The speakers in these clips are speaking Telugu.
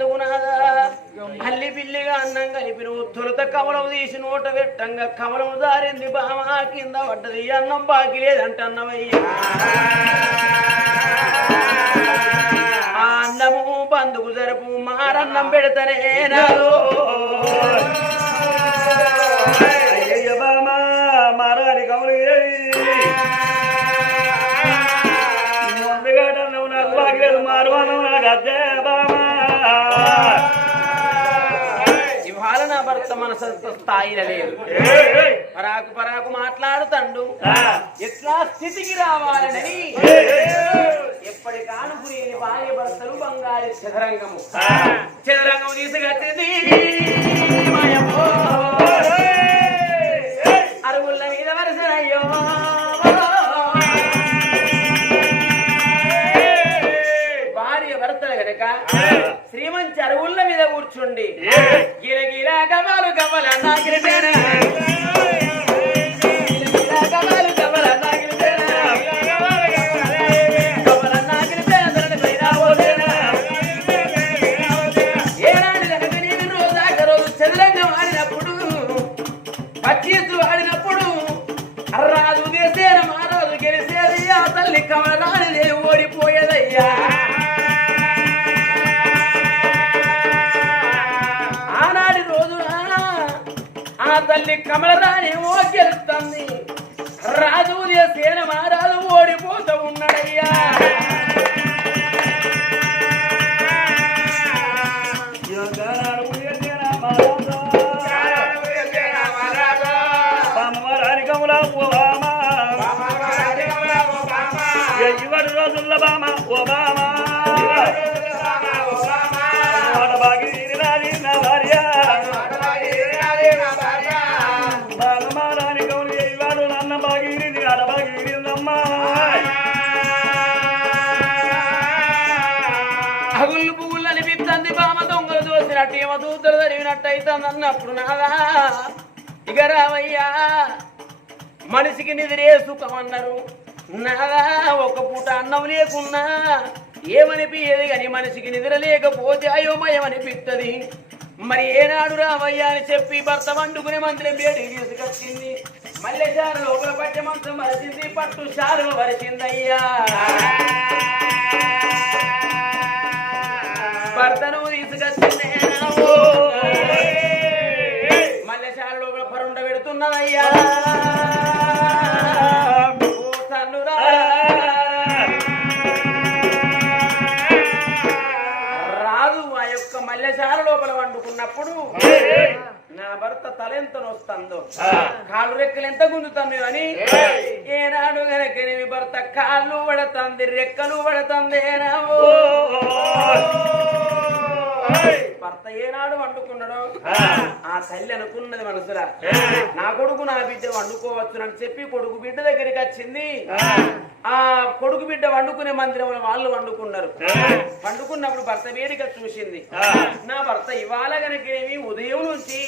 అన్నం అల్లి పిల్లిగా అన్నం కలిపిన తొలుత కమలం తీసి నోట పెట్టంగా కమలం దారింది బామా కింద పడ్డది. అన్నం బాకి లేదంట అన్నమయ్యా అన్నము బంధుకు జరుపు మారన్నం పెడతనే నాదో అయ్యయ్య బామా ముందుగా నాకు బాగలేదు మారువాను నాకు అద్దే భర్త మనసంత స్థాయిలో లేదు. పరాకు పరాకు మాట్లాడుతండు. ఎట్లా స్థితికి రావాలని ఎప్పటి కానుకునేది భార్య భర్తలు బంగారు చదరంగము. చదరంగం తీసుకట్టింది మీద కూర్చుండి. గిరగిరా గమలు గమల నాగిరిపేన అన్నప్పుడు నాదా? ఇక రావయ్యా మనిషికి నిదిరే సుఖం అన్నారు. నాదా ఒక పూట అన్నం లేకున్నా ఏమనిపించేది కానీ మనిషికి నిద్ర లేకపోతే అయోమయం అనిపిస్తుంది మరి ఏనాడు రావయ్యా అని చెప్పి భర్త వండుకునే మంత్రి బేడి తీసుకొచ్చింది. మల్లె చారు లోపల పట్టె మంత్రం మరిచింది పట్టు చారు వరిచిందయ్యా భర్తను తీసుకొచ్చింది. పెడుతున్నదయ్యా. రాదు ఆ యొక్క మల్లెశాల లోపల వండుకున్నప్పుడు. నా భర్త తలెంత నొస్తుందో కాళ్ళు రెక్కలు ఎంత గుంజుతాను అని ఏనాడు గనక నీ భర్త కాళ్ళు పడతంది రెక్కలు పడతంది ఏనావో. భర్త ఏనాడు వండుకున్నాడో? ఆ. తల్లి అనుకున్నది మనసులా. నా కొడుకు నా బిడ్డ వండుకోవచ్చు అని చెప్పి కొడుకు బిడ్డ దగ్గరికి వచ్చింది. ఆ. కొడుకు బిడ్డ వండుకునే మందిరంలో వాళ్ళు వండుకున్నారు. వండుకున్నప్పుడు భర్త వేదిక చూసింది. నా భర్త ఇవాళ గనకేమి ఉదయం నుంచి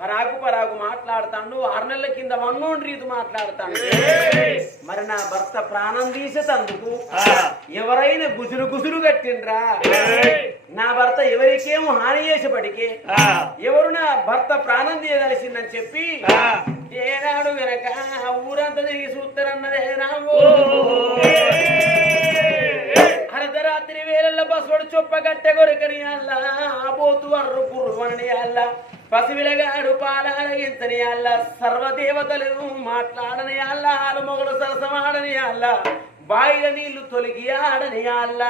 పరాకు పరాకు మాట్లాడుతాడు ఆరు నెలల కింద వన్నోన్ రీతి మాట్లాడుతాడు. మరి నా భర్త ప్రాణం తీసేటందుకు ఎవరైనా గుసురు గుసురు కట్టిండ్రా? నా భర్త ఎవరికేమో హాని చేసేపటికి ఎవరు నా భర్త ప్రాణం తీయదలిసిందని చెప్పి ఏనాడు గనక ఆ ఊరంతా తిరిగి చూస్తారన్నదే రావు అర్ధరాత్రి వేళల్లో బస్సుడు చొప్ప గట్టె కొరకని అల్ల పోతు వర్రు గుర్రవని అల్ల పసివిలగాడు పాలాలగించని అల్ల సర్వదేవతలు మాట్లాడని అల్ల ఆలు మొగలు సరసమాడని అల్ల బాయిల నీళ్ళు తొలగి ఆడని అల్ల.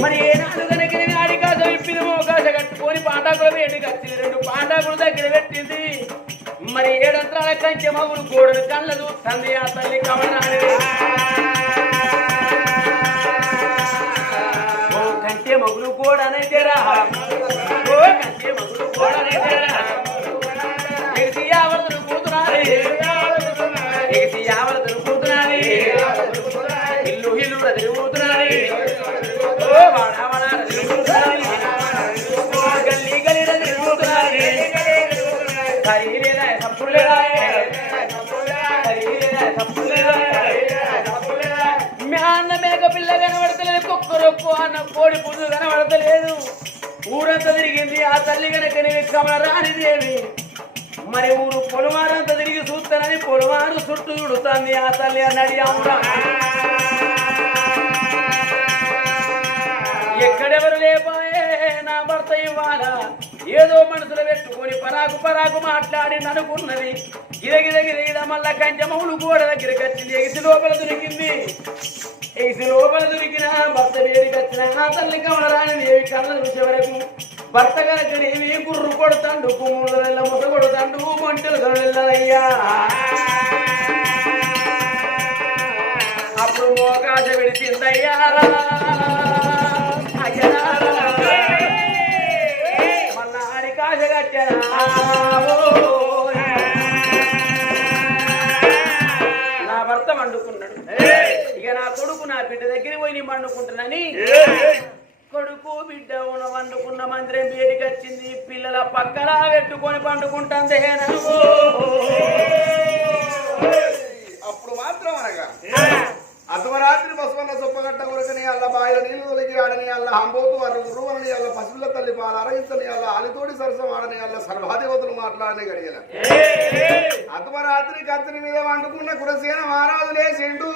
మరి ఏనాడు కనుక కాదు ఇప్పింది మోకాశ కట్టుకొని పాండాకుల వేడి వచ్చింది రెండు పాండాకులు దగ్గర పెట్టింది మరి ఏడంత్రాల కంచె మగుడు గోడలు కళ్ళదు తండ్రి ఆ తల్లి కమరాని ఓ కంచె మగుడు గోడనైతేరా మీ అన్న మేక పిల్ల కనబడతలేదు కుక్కరొక్కు అన్న కోడి పువ్వు కనబడతలేదు. ఊరంతా తిరిగింది ఆ తల్లి కనుక కమరాని రాణిదేవి మరి ఊరు పొలమారంతా తిరిగి చూస్తానని పొలమారు చుట్టూ చుడుతుంది ఆ తల్లి అన్నది అవునా ఎక్కడెవరు లేపాయే నా భర్త ఇవాళ? ఏదో మనసులో పెట్టుకొని పరాకు పరాకు మాట్లాడి అనుకున్నది గిరగిర గిరగిర మళ్ళా కంచమౌలు గోడ దగ్గరికి వచ్చింది ఎగిసి లోపల దొరికింది ఎగిసి లోపల దొరికిన భర్త వేడికి వచ్చిన నా తల్లి కమలరాని దేవి కళ్ళ చూసే భర్త కనుక దేవి గుర్రు కొడతాండు కుమ్ముడు ముస కొడతాండు మంటలు వెళ్ళదయ్యా అప్పుడు మోకాశ విడిచిందయ్యా మళ్ళా కాశ కట్టారా నా భర్త వండుకున్నాడు ఇక నా కొడుకు నా బిడ్డ దగ్గర పోయి నేను వండుకుంటున్నాని కొడుకు బిడ్డ వండుకున్న మందిరం బయటికి వచ్చింది. పిల్లల పక్కన పెట్టుకొని పండుకుంటుంది అప్పుడు మాత్రం అనగా అర్ధరాత్రి బసవన్న సొప్పగట్ట కొరకని అల్ల బాయిల నీళ్ళు తొలగి ఆడని అల్ల హంబోతు అర్ర గురువలని అల్ల పశువుల తల్లి పాలు అరగించని అల్ల అలితోడి సరసం ఆడని అల్ల సర్వాదేవతలు మాట్లాడని గడిగిన అర్ధరాత్రి కత్తిని మీద వండుకున్న కురసేన మహారాజులే చెండు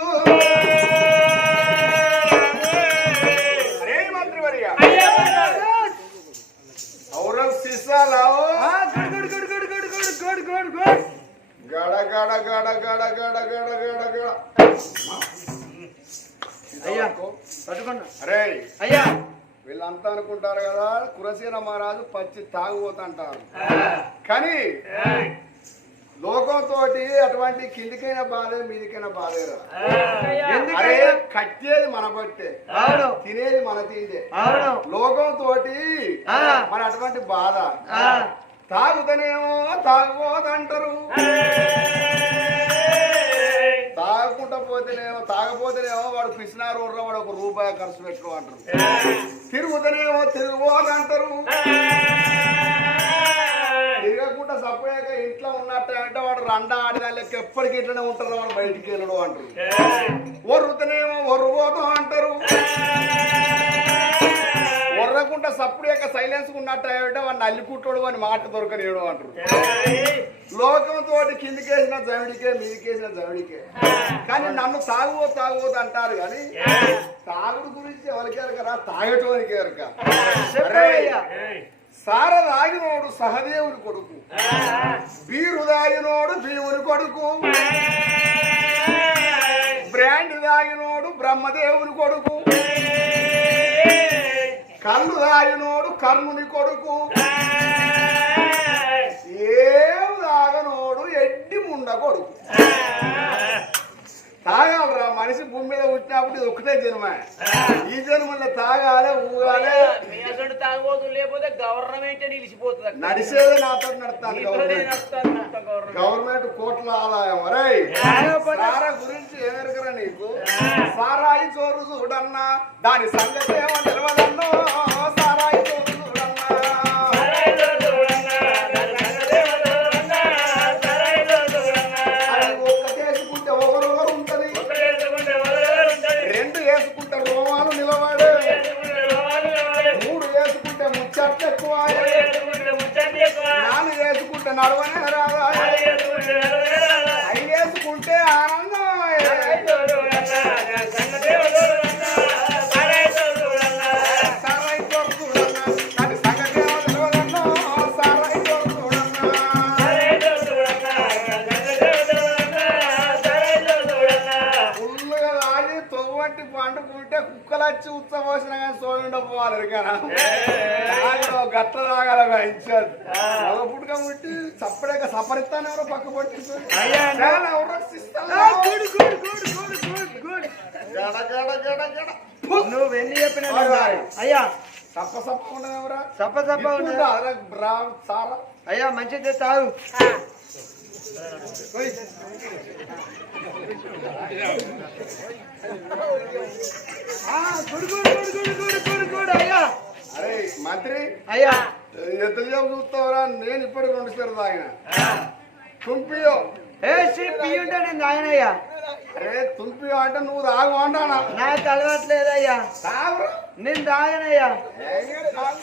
మంత్రివర్య ఔరవ్ అయ్యా. అరే అయ్యా వీళ్ళంతా అనుకుంటారు కదా కురసీన మహారాజు పచ్చి తాగుపోతుంటారు కానీ లోకంతో అటువంటి కిందికైన బాధే మీదికైన బాధేరా అరే కట్టేది మన బట్టే. తినేది మన అవును. లోకంతో. మన అటువంటి బాధ. తాగుతనేమో తాగుపోతంటారు తాగకుండా పోతేనేమో తాగపోతేనేమో వాడు పిసినారు వాడు ఒక రూపాయి ఖర్చు పెట్టుకో అంటారు. తిరుగుతనేమో తిరుగుబోదంటారు. తిరగకుండా సపరేక ఇంట్లో ఉన్నట్టు అంటే వాడు రండ ఆడిన లెక్క ఎప్పటికీ ఇట్లనే ఉంటారు వాడు బయటికి వెళ్ళడు అంటారు. ఒర్రుతనేమో ఒర్రుబోతాం అంటారు. ఒర్రకుండా సప్పుడు యొక్క సైలెన్స్ ఉన్నట్టు అంటే వాడిని అల్లికుట్టోడు అని మాట దొరకనేడు అంటారు. లోకంతో కిందికేసిన జమిడికే మీదికేసిన జమిడికే కానీ నన్ను తాగుబో తాగుబోతు అంటారు కానీ తాగుడు గురించి ఎవరికి ఎరకరా తాగటోనికి ఎరక సార తాగినోడు సహదేవుని కొడుకు. బీరు తాగినోడు భీముని కొడుకు. బ్రాండ్ దాగినోడు బ్రహ్మదేవుని కొడుకు. కళ్ళు దాగినోడు కర్ణుని కొడుకు. ఏం దాగనోడు ఎడ్డి ముండ కొడుకు. తాగాలరా మనిషి భూమి మీద పుట్టినప్పుడు ఇది ఒకటే జన్మ. ఈ జన్మలో తాగాలే ఊగాలే. అసలు లేకపోతే గవర్నమెంట్ నిలిచిపోతుంది. నడిచేది నాతో నడతాను గవర్నమెంట్. కోట్ల ఆదాయం సారా గురించి ఏమెరకరా నీకు? సారాయి చోరు చూడన్నా దాని సంగతి ఏమో తెలియదన్నో పోవాలి కదా గట్ట తాగాల ఇచ్చారు. పుట్టుక ముట్టి చప్పడక సపరిస్తాను ఎవరో పక్క పట్టి గడ గడ గడ గడ నువ్వు ఎన్ని చెప్పినా. అయ్యా. సప్ప సప్ప ఉండదు ఎవరా సప్ప సప్ప ఉండదు సారా. అయ్యా మంచిది తాగు. అరే మంత్రి. అయ్యా. ఎత్తు చూస్తావరా నేను ఇప్పటికి రెండు సార్లు తాగిన. తుంపియో. ఏ శ్రీ పియ్యుంటే నేను తాగనయ్యా అరే అంటే నువ్వు తాగు అంటానా? నాకు అలవాట్లేదయ్యా తాగురా. నేను తాగనయ్యా.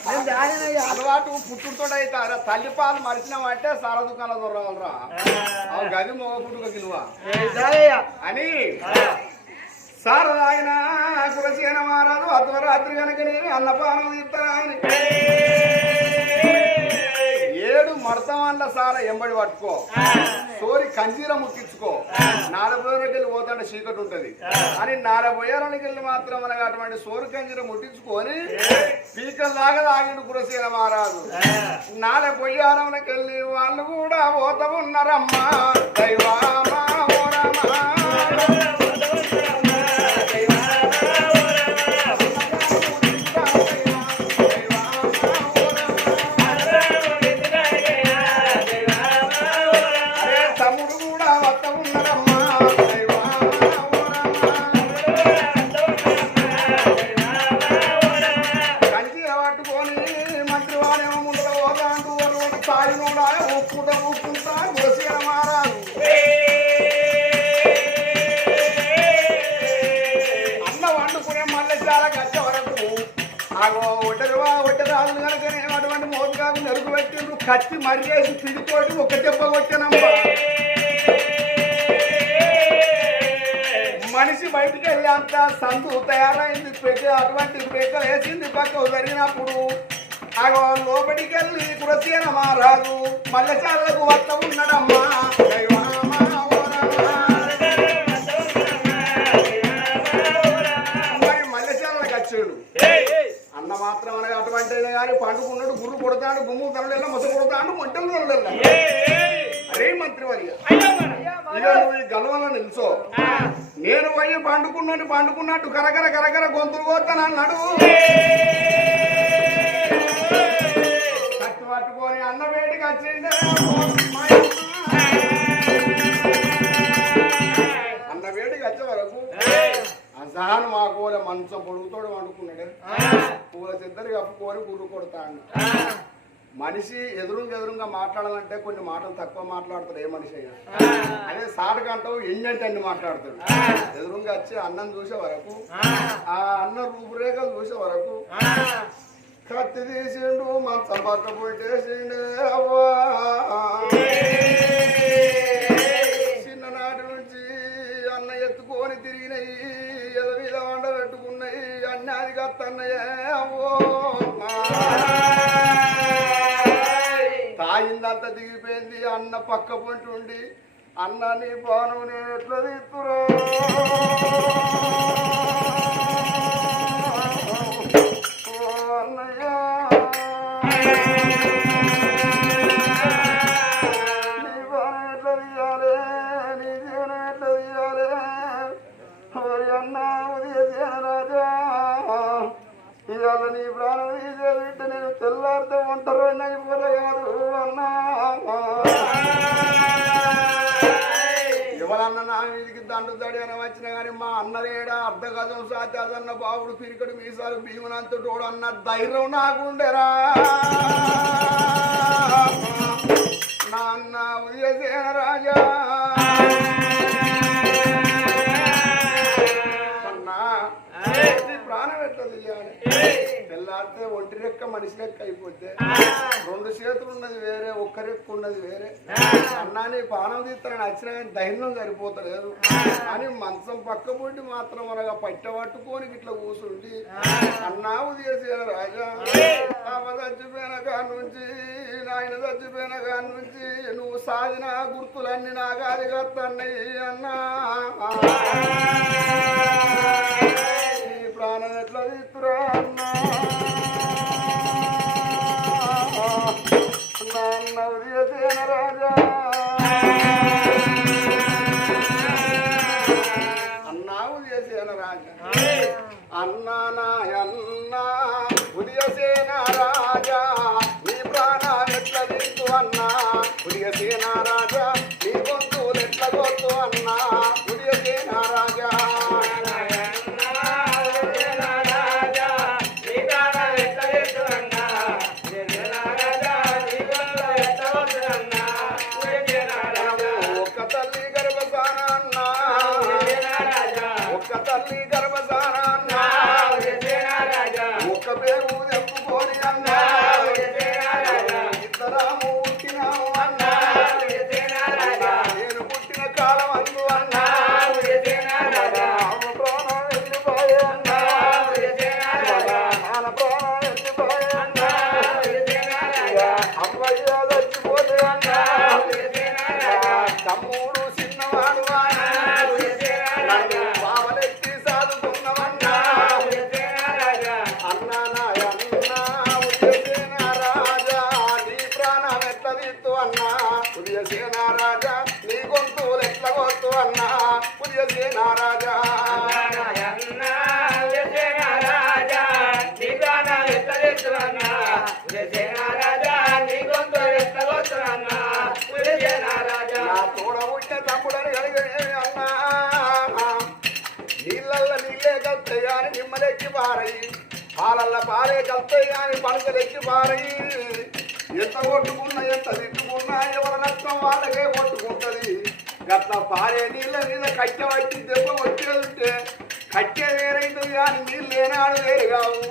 నేను తాగనయ్యా. అలవాటు పుట్టుతో అయితే. అరే తల్లి పాలు మరిచినామంటే సార దుకాణం దొరకగలరా అవి గది మొగ పుట్టుక కిలువ అని? సార తాగిన కురసేన మారాదు. అర్ధరాత్రి కనుక నేను అన్నపానం తీస్తానా అని. ఏడు మడతమాన్ల సార ఎంబడి పట్టుకో. సోరి కంజీర ముక్కించుకో నారబోయడానికి వెళ్ళి పోతాంటే చీకటి ఉంటది. అని నారబోయారానికి వెళ్ళి మాత్రం మనకు అటువంటి సోరు కంజీర ముట్టించుకొని పీకల దాకా తాగిండు కురసీన మారాదు నాల పొయ్యారంకి వెళ్ళి వాళ్ళు కూడా పోత ఉన్నారమ్మా దైవామా. పెక్కలు వేసింది పక్కకు జరిగినప్పుడు. ఆగో లోపలికి వెళ్ళి కురసీన మారాదు మల్లెచాలకు వత్త ఉన్నాడమ్మా. అన్న మాత్రం అనగా అటువంటి కానీ పండుకున్నాడు గుర్రు కొడతాడు గుమ్ము తనలేలా మొస కొడతాడు మొట్టలు తనలేలా మంత్రి గలవల నిల్చో. నేను పోయి పండుకున్నట్టు పండుకున్నట్టు కరకర కరకర గొంతులు కోస్తాను అన్నాడు పట్టుకొని అన్న వేడికి వచ్చిండే అన్న వేడికి వచ్చే వరకు అసహాను మా కూర మంచం పొడుగుతోడు వండుకున్నాడు. పూల సిద్దరు కప్పుకొని గుర్రు కొడతాడు. మనిషి ఎదురుంగా ఎదురుగా మాట్లాడాలంటే కొన్ని మాటలు తక్కువ మాట్లాడతాడు ఏ మనిషి అయినా. అదే సాటకంటావు ఎన్నంటే అన్ని మాట్లాడతాడు. ఎదురుంగా వచ్చి అన్నం చూసే వరకు ఆ. అన్న రూపురేఖలు చూసే వరకు కత్తి తీసిండు మంచం పక్క పెట్టేసిండు అవ్వా. చిన్ననాటి నుంచి అన్న ఎత్తుకొని తిరిగినాయి ఎద మీద వండ పెట్టుకున్నాయి అన్నాది కత్తన్నయ్యే అవ్వో ఆయిందంతా దిగిపోయింది అన్న పక్క పొంటి ఉండి అన్న నీ బాణం నేను ఎట్లా తీస్తురా మా అన్నలేడా అర్ధ గజం సాధ్య అదన్న బాబుడు పిరికడు మీసాలు భీమనంతుడు అన్న ధైర్యం నాకుండెరా. నా అన్న ఉదయసేన రాజా ప్రాణం ఎట్లా తీయాలి? తెల్లారితే ఒంటి లెక్క మనిషి లెక్క అయిపోతే రెండు చేతులు ఉన్నది వేరే ఒక్కరెక్కు ఉన్నది వేరే. అన్నా నీ పానం తీస్తానని వచ్చినా కానీ సరిపోతలేదు. అని మంచం పక్క పుట్టి మాత్రం అనగా పట్ట పట్టుకొని ఇట్లా కూర్చుండి అన్నావు తీసేన రాజా చచ్చిపోయిన కాడి నుంచి నాయన చచ్చిపోయిన కాడి నుంచి నువ్వు సాధిన గుర్తులన్నీ నా గాలి కత్తన్నాయి అన్నా. ప్రాణం ఎట్లా అన్నా. నాన్న ఉదయసేన రాజా. అన్నా ఉదయసేన రాజా. అన్నా నాయన్నా ఉదయసేన. కలుతాయి కానీ నిమ్మలెక్కి పారయి పాలల్ల పారే కలుతాయి కానీ పడకలెక్కి పారయి ఎంత కొట్టుకున్నా ఎంత తిట్టుకున్నా ఎవరి నష్టం వాళ్ళకే కొట్టుకుంటది. గట్ల పారే నీళ్ళ మీద కట్టె పట్టి దెబ్బ వచ్చేస్తుంటే కట్టె వేరైతుంది కానీ నీళ్ళు లేనాడు వేరు కావు.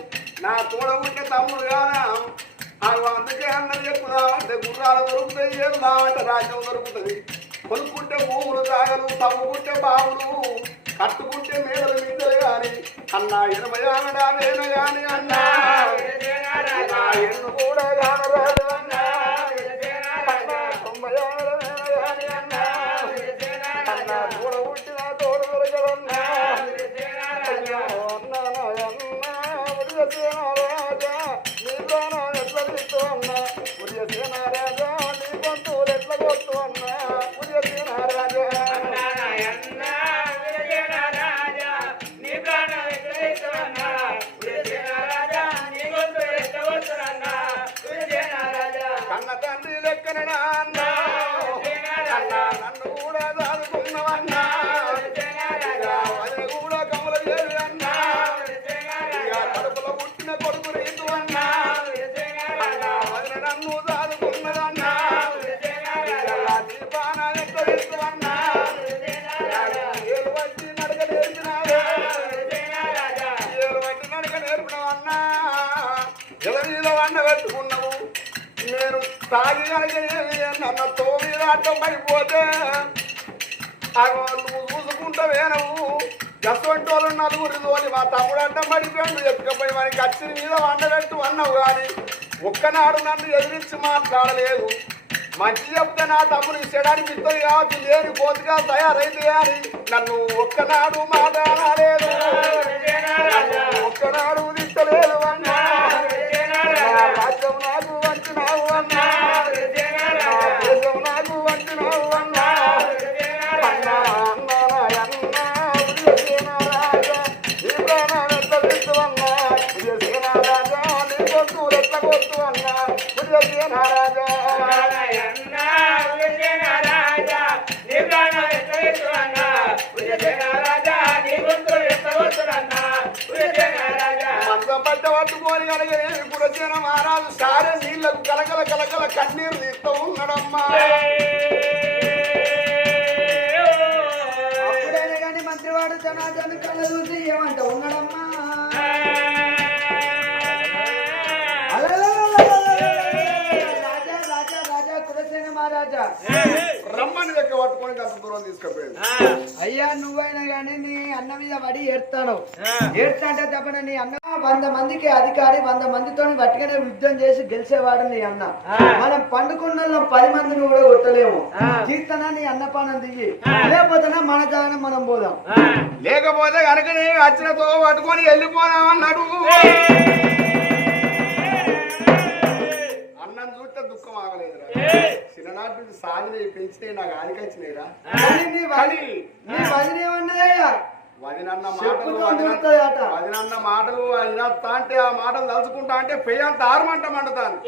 నా కూడ ఉంటే తమ్ముడు కాదా. అవి అందుకే అన్నది చెప్పుదామంటే గుర్రాలు దొరుకుతాయి వెళ్దామంటే రాజ్యం దొరుకుతుంది. కొనుక్కుంటే భూములు జాగలు తవ్వుకుంటే బావులు. కట్టుకుంటే మేడలు మీదలు గాని అన్నా ఎనభై ఆనడా వేన గాని అన్నా. ఎన్ను కూడా అన్నా అన్నా. ఎవరిలో వండ పెట్టుకున్నావు. నేను తాగి కనుక నన్న తోమి అడ్డం పడిపోతే. అగో నువ్వు చూసుకుంటావేనవు ఎటువంటి వాళ్ళు నలుగురి తోలి మా తమ్ముడు అడ్డం పడిపోయాడు ఎత్తుకపోయి మనకి కచ్చిన మీద వండబెట్టు అన్నావు కానీ ఒక్కనాడు నన్ను ఎదిరించి మాట్లాడలేదు. మంచి చెప్తే నా తమ్ముడు ఇచ్చడానికి ఇస్తుంది కావచ్చు లేని కోతిగా తయారైతే అని నన్ను ఒక్కనాడు మాట్లాడలేదు. ఒక్కనాడు తిట్టలేదు అన్నా పట్ట పట్టుకొని కలగలే పురసేన మహారాజు సారే నీళ్ళకు కలకల కలకల కన్నీరు తీస్తూ ఉన్నాడమ్మా. అప్పుడైనా కానీ మంత్రివాడు జనార్దన్ కళ్ళ చూసి లెక్క పట్టుకొని అంత దూరం తీసుకుపోయింది. అయ్యా నువ్వైనా గానీ నీ అన్న మీద పడి ఏడ్తాను? ఏడ్తా అంటే తప్పన నీ అన్న వంద మందికి అధికారి వంద మందితో గట్టిగానే యుద్ధం చేసి గెలిచేవాడు నీ అన్న. మనం పండుకున్న పది మందిని కూడా కొట్టలేము. కీర్తన నీ అన్నపానం దిగి. లేకపోతే మన జాగన మనం పోదాం. లేకపోతే కనుక నీ వచ్చినతో పట్టుకొని వెళ్ళిపోదామన్నాడు. అన్నం చూస్తే దుఃఖం ఆగలేదురా. చిన్ననాటి నుంచి సాగిన పెంచితే నాకు ఆనికొచ్చినాయిరా నీ వది నీ వదిన ఏమన్నదయ్యా వదినన్న మాటలు. వదినన్న మాటలు అంటే ఆ మాటలు తలుచుకుంటా అంటే పెయ్యంత ఆరమంట మంటతాను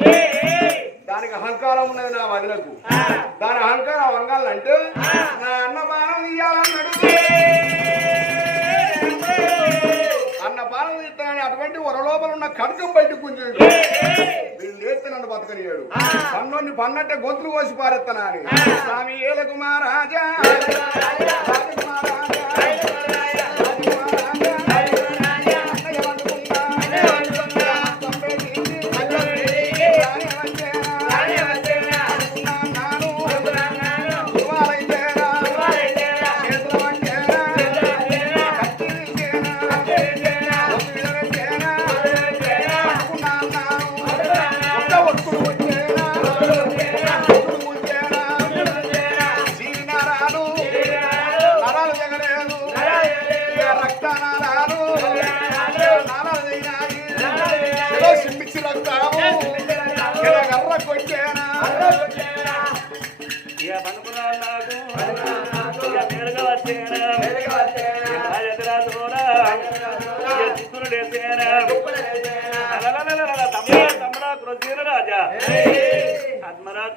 దానికి అహంకారం ఉన్నది నా వదిలకు దాని అహంకారం వంగాలంటే నా అన్న బాణం తీయాలన్నాడు అటువంటి వర లోపల ఉన్న కడకం బయటకు గుంజాడు వీళ్ళు లేస్తే నన్ను బతకనియాడు పన్నోని పన్నట్టే గొంతులు కోసి పారెత్తనా అని. స్వామి ఏలకు మహారాజా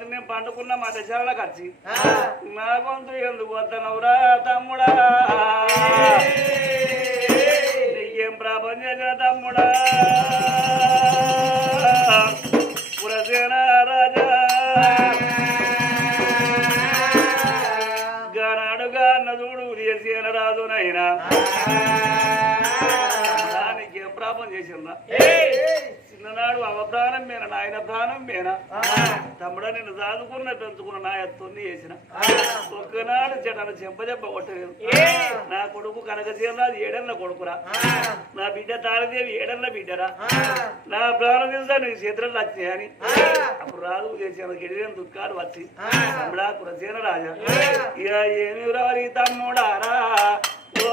ఆత్మరాత్రి నేను పండుకున్న మా దశాల ఖర్చు. నా గొంతు ఎందుకు వద్దనవురా తమ్ముడా? నీకేం ప్రాపం చేసిన తమ్ముడా? పురసేన రాజా. గానాడుగా రాజునైనా ప్రాపం చేసిందా? చిన్ననాడు అవ ప్రాణం మేన నాయన ప్రాణం మేన. తమ్ముడ నిన్ను సాదుకున్న పెంచుకున్న నా ఎత్తుని చేసిన ఒక్కనాడు చెడను చెంపదెబ్బ కొట్టలేదు. నా కొడుకు కనకసీరాజు ఏడన్న కొడుకురా. నా బిడ్డ తారదేవి ఏడన్న బిడ్డరా. నా ప్రాణం తెలుసా నీ చేతులలో వచ్చాయని అప్పుడు రాజు చేసిన గిరిజన దుఃఖాలు వచ్చి తమ్ముడా కురసేన రాజా. ఇక ఏమి రారి తమ్ముడారా? ఓ